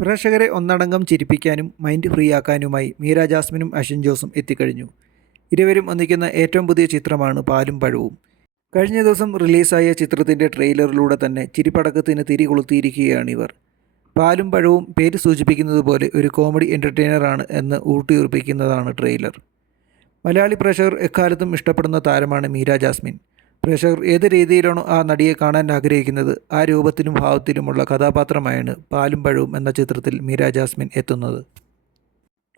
പ്രേക്ഷകരെ ഒന്നടങ്കം ചിരിപ്പിക്കാനും മൈൻഡ് ഫ്രീ ആക്കാനുമായി മീര ജാസ്മിനും അശ്വിൻ ജോസും എത്തിക്കഴിഞ്ഞു. ഇരുവരും ഒന്നിക്കുന്ന ഏറ്റവും പുതിയ ചിത്രമാണ് പാലും പഴവും. കഴിഞ്ഞ ദിവസം റിലീസായ ചിത്രത്തിന്റെ ട്രെയിലറിലൂടെ തന്നെ ചിരിപ്പടക്കത്തിന് തിരി കൊളുത്തിയിരിക്കുകയാണിവർ പാലും പഴവും പേര് സൂചിപ്പിക്കുന്നത് പോലെ ഒരു കോമഡി എന്റർടൈനറാണ് എന്ന് ഊട്ടിയുറപ്പിക്കുന്നതാണ് ട്രെയിലർ. മലയാളി പ്രേക്ഷകർ എക്കാലത്തും ഇഷ്ടപ്പെടുന്ന താരമാണ് മീര ജാസ്മിൻ. പ്രേക്ഷകർ ഏത് രീതിയിലാണോ ആ നടിയെ കാണാൻ ആഗ്രഹിക്കുന്നത്? ആ രൂപത്തിലും ഭാവത്തിലുമുള്ള കഥാപാത്രമായാണ് പാലും പഴവും എന്ന ചിത്രത്തിൽ മീര ജാസ്മിൻ എത്തുന്നത്.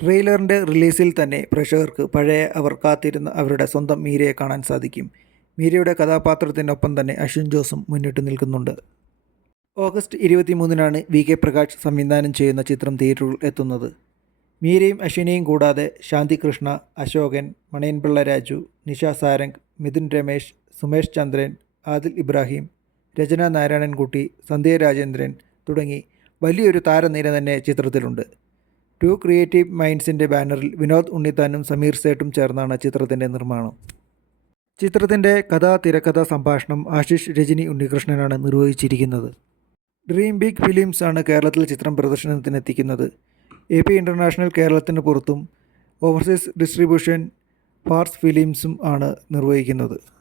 ട്രെയിലറിന്റെ റിലീസിൽ തന്നെ പ്രേക്ഷകർക്ക് പഴയ അവർ കാത്തിരുന്ന അവരുടെ സ്വന്തം മീരയെ കാണാൻ സാധിക്കും. മീരയുടെ കഥാപാത്രത്തിനൊപ്പം തന്നെ അശ്വിൻ ജോസും മുന്നിട്ട് നിൽക്കുന്നുണ്ട്. ഓഗസ്റ്റ് ഇരുപത്തിമൂന്നിനാണ് വി കെ പ്രകാശ് സംവിധാനം ചെയ്യുന്ന ചിത്രം തിയേറ്ററിൽ എത്തുന്നത്. മീരയും അശ്വിനെയും കൂടാതെ ശാന്തി കൃഷ്ണ അശോകൻ മണയൻപിള്ള രാജു നിഷ സാരംഗ് മിഥുൻ രമേശ് സുമേഷ് ചന്ദ്രൻ ആദിൽ ഇബ്രാഹിം രചന നാരായണൻകുട്ടി സന്ധ്യ രാജേന്ദ്രൻ തുടങ്ങി വലിയൊരു താരനിര തന്നെ ചിത്രത്തിലുണ്ട്. ടു ക്രിയേറ്റീവ് മൈൻഡ്സിന്റെ ബാനറിൽ വിനോദ് ഉണ്ണിത്താനും സമീർ സേട്ടും ചേർന്നാണ് ചിത്രത്തിന്റെ നിർമ്മാണം. ചിത്രത്തിന്റെ കഥാ തിരക്കഥ സംഭാഷണം ആശിഷ് രജനി ഉണ്ണികൃഷ്ണനാണ് നിർവഹിച്ചിരിക്കുന്നത്. ഡ്രീം ബിഗ് ഫിലിംസ് ആണ് കേരളത്തിൽ ചിത്രം പ്രദർശനത്തിനെത്തിക്കുന്നത്. എ പി ഇന്റർനാഷണൽ കേരളത്തിന് പുറത്തും ഓവർസീസ് ഡിസ്ട്രിബ്യൂഷൻ ഫാർസ് ഫിലിംസും ആണ് നിർവഹിക്കുന്നത്.